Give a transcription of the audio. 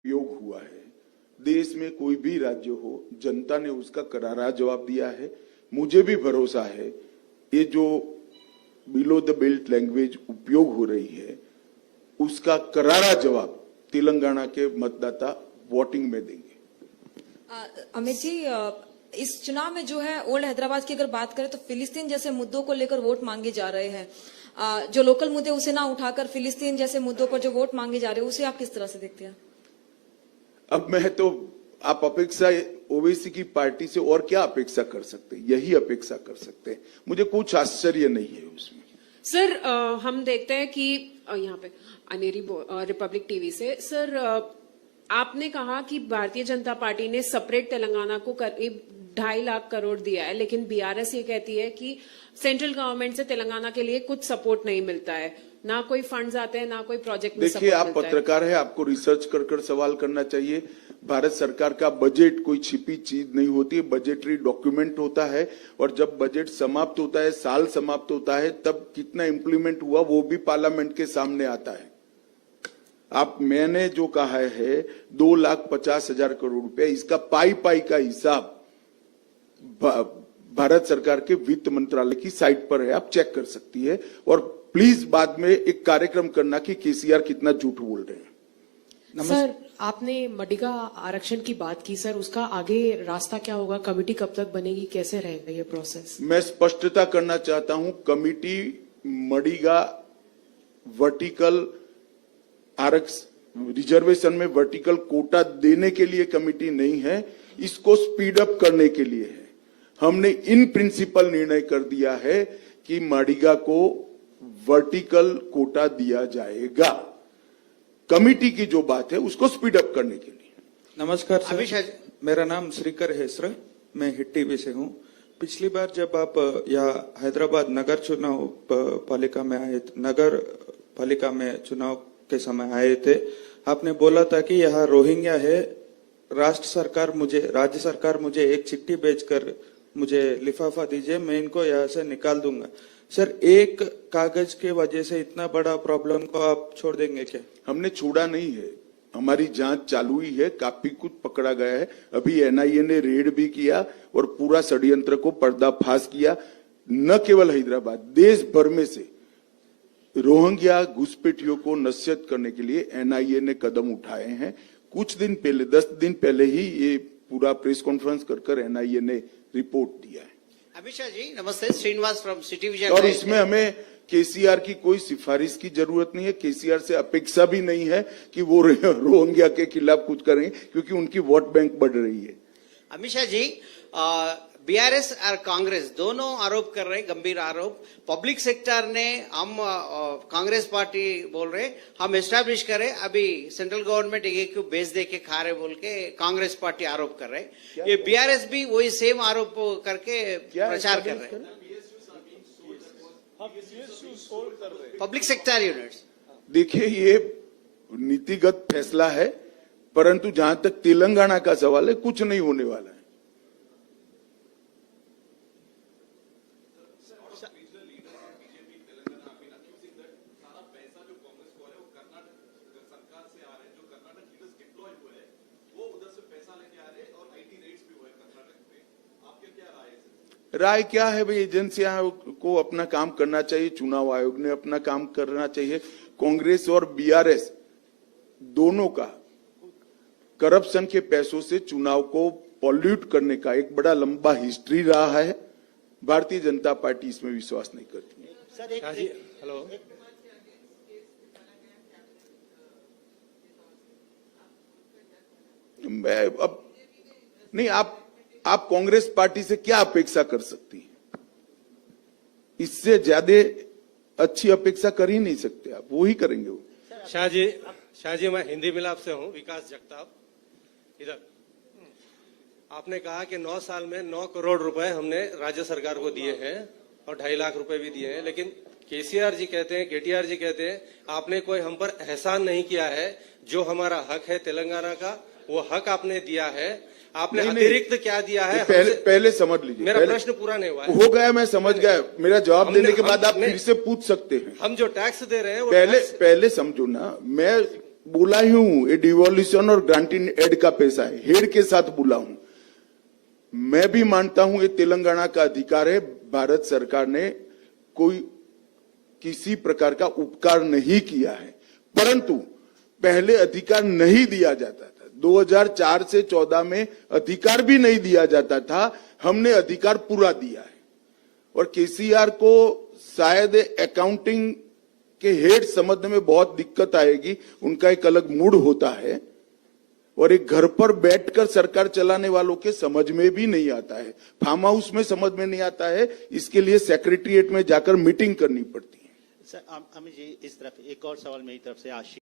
उपयोग हुआ है। देश में कोई भी राज्य हो, जनता ने उसका करारा जवाब दिया है। मुझे भी भरोसा है ये जो बिलो द बेल्ट लैंग्वेज उपयोग हो रही है उसका करारा जवाब तेलंगाना के मतदाता वोटिंग में देंगे। अमित जी, इस चुनाव में जो है ओल्ड हैदराबाद की अगर बात करें तो फिलिस्तीन जैसे मुद्दों को लेकर वोट मांगे जा रहे हैं। जो लोकल मुद्दे उसे ना उठाकर फिलिस्तीन जैसे मुद्दों पर जो वोट मांगे जा रहे हैं उसे आप किस तरह से देखते हैं? अब मैं तो आप अपेक्षा ओवैसी की पार्टी से और क्या अपेक्षा कर सकते हैं? यही अपेक्षा कर सकते हैं। मुझे कुछ आश्चर्य नहीं है उसमें। सर, हम देखते हैं कि यहाँ पे अनेरी रिपब्लिक टीवी से सर, आपने कहा कि भारतीय जनता पार्टी ने सेपरेट तेलंगाना को करीब 2.5 लाख करोड़ दिया है, लेकिन बीआरएस ये कहती है कि सेंट्रल गवर्नमेंट से तेलंगाना के लिए कुछ सपोर्ट नहीं मिलता है, ना कोई फंड्स आते हैं, ना कोई प्रोजेक्ट में देखिए, आप पत्रकार है, आपको रिसर्च कर सवाल करना चाहिए। भारत सरकार का बजट कोई छिपी चीज नहीं होती है, बजटरी डॉक्यूमेंट होता है और जब बजट समाप्त होता है, साल समाप्त होता है, तब कितना इम्प्लीमेंट हुआ वो भी पार्लियामेंट के सामने आता है। मैंने जो कहा है 2,50,000 करोड़ रुपए, इसका पाई का हिसाब भारत सरकार के वित्त मंत्रालय की साइट पर है, आप चेक कर सकती है। और प्लीज बाद में एक कार्यक्रम करना कि केसीआर कितना झूठ बोल रहे हैं। सर, आपने मडिगा आरक्षण की बात की, सर उसका आगे रास्ता क्या होगा? कमेटी कब तक बनेगी, कैसे रहेगा ये प्रोसेस? मैं स्पष्टता करना चाहता हूं, कमेटी मडिगा वर्टिकल रिजर्वेशन में वर्टिकल कोटा देने के लिए कमेटी नहीं है, इसको स्पीड अप करने के लिए है। हमने इन प्रिंसिपल निर्णय कर दिया है कि मडिगा को वर्टिकल कोटा दिया जाएगा। कमेटी की जो बात है उसको स्पीड अप करने के लिए। नमस्कार सर, मेरा नाम श्रीकर हेसरा, मैं हिट टीवी से हूँ। पिछली बार जब आप यहाँ हैदराबाद नगर चुनाव पालिका में आए, नगर पालिका में चुनाव के समय आए थे, आपने बोला था कि यहाँ रोहिंग्या है, राज्य सरकार मुझे एक चिट्ठी भेजकर मुझे लिफाफा दीजिए, मैं इनको यहाँ से निकाल दूंगा। सर, एक कागज के वजह से इतना बड़ा प्रॉब्लम को आप छोड़ देंगे क्या? हमने छोड़ा नहीं है, हमारी जांच चालू ही है, काफी कुछ पकड़ा गया है। अभी एनआईए ने रेड भी किया और पूरा षड्यंत्र को पर्दाफाश किया। न केवल हैदराबाद, देश भर में से रोहिंग्या घुसपैठियों को नसीहत करने के लिए एनआईए ने कदम उठाए हैं। कुछ दिन पहले, 10 दिन पहले ही ये पूरा प्रेस कॉन्फ्रेंस कर एनआईए ने रिपोर्ट दिया है। अमित शाह जी नमस्ते, श्रीनिवास फ्रॉम सिटी विजन। और इसमें हमें केसीआर की कोई सिफारिश की जरूरत नहीं है, केसीआर से अपेक्षा भी नहीं है कि वो रोहिंग्या के खिलाफ कुछ करें, क्योंकि उनकी वोट बैंक बढ़ रही है। अमित शाह जी, बीआरएस और कांग्रेस दोनों आरोप कर रहे हैं, गंभीर आरोप। पब्लिक सेक्टर ने हम कांग्रेस पार्टी बोल रहे हम एस्टैब्लिश करें, अभी सेंट्रल गवर्नमेंट एक बेच दे के खा रहे बोल के कांग्रेस पार्टी आरोप कर रहे हैं। ये बीआरएस भी वही सेम आरोप करके प्रचार कर रहे हैं। पब्लिक सेक्टर यूनिट्स, देखिए ये नीतिगत फैसला है, परंतु जहां तक तेलंगाना का सवाल है, कुछ नहीं होने वाला है। राय क्या है भाई? एजेंसियां को अपना काम करना चाहिए, चुनाव आयोग ने अपना काम करना चाहिए। कांग्रेस और बीआरएस दोनों का करप्शन के पैसों से चुनाव को पॉल्यूट करने का एक बड़ा लंबा हिस्ट्री रहा है। भारतीय जनता पार्टी इसमें विश्वास नहीं करती है। सर जी, हेलो, मैं अब नहीं, आप कांग्रेस पार्टी से क्या अपेक्षा कर सकती है? इससे ज्यादा अच्छी अपेक्षा कर ही नहीं सकते आप, वो ही करेंगे वो। शाह जी मैं हिंदी मिलाप से हूँ, विकास जगताप। इधर आपने कहा कि 9 साल में 9 करोड़ रुपए हमने राज्य सरकार को दिए हैं और 2.5 लाख रुपए भी दिए हैं, लेकिन केसीआर जी कहते हैं, केटीआर जी कहते हैं आपने कोई हम पर एहसान नहीं किया है। जो हमारा हक है तेलंगाना का, वो हक आपने दिया है। आपने अतिरिक्त क्या दिया है? पहले समझ लीजिए, मेरा प्रश्न पूरा नहीं हुआ है। हो गया, मैं समझ गया। मेरा जवाब देने के बाद आप फिर से पूछ सकते हैं। हम जो टैक्स दे रहे हैं वो पहले समझो ना। मैं बोला ही हूं, ये डिवोल्यूशन और ग्रांटिंग एड का पैसा है, हेड के साथ बोला हूं। मैं भी मानता हूं ये तेलंगाना का अधिकार है। भारत सरकार ने कोई किसी प्रकार का उपकार नहीं किया है, परंतु पहले अधिकार नहीं दिया जाता था। 2004 से 14 में अधिकार भी नहीं दिया जाता था, हमने अधिकार पूरा दिया है। और केसीआर को शायद अकाउंटिंग के हेड समझने में बहुत दिक्कत आएगी, उनका एक अलग मूड होता है और एक घर पर बैठकर सरकार चलाने वालों के समझ में भी नहीं आता है, फार्म हाउस में समझ में नहीं आता है, इसके लिए सेक्रेटरीट में जाकर मीटिंग करनी पड़ती है। सर अमित जी, इस तरफ एक और सवाल मेरी तरफ से आशीष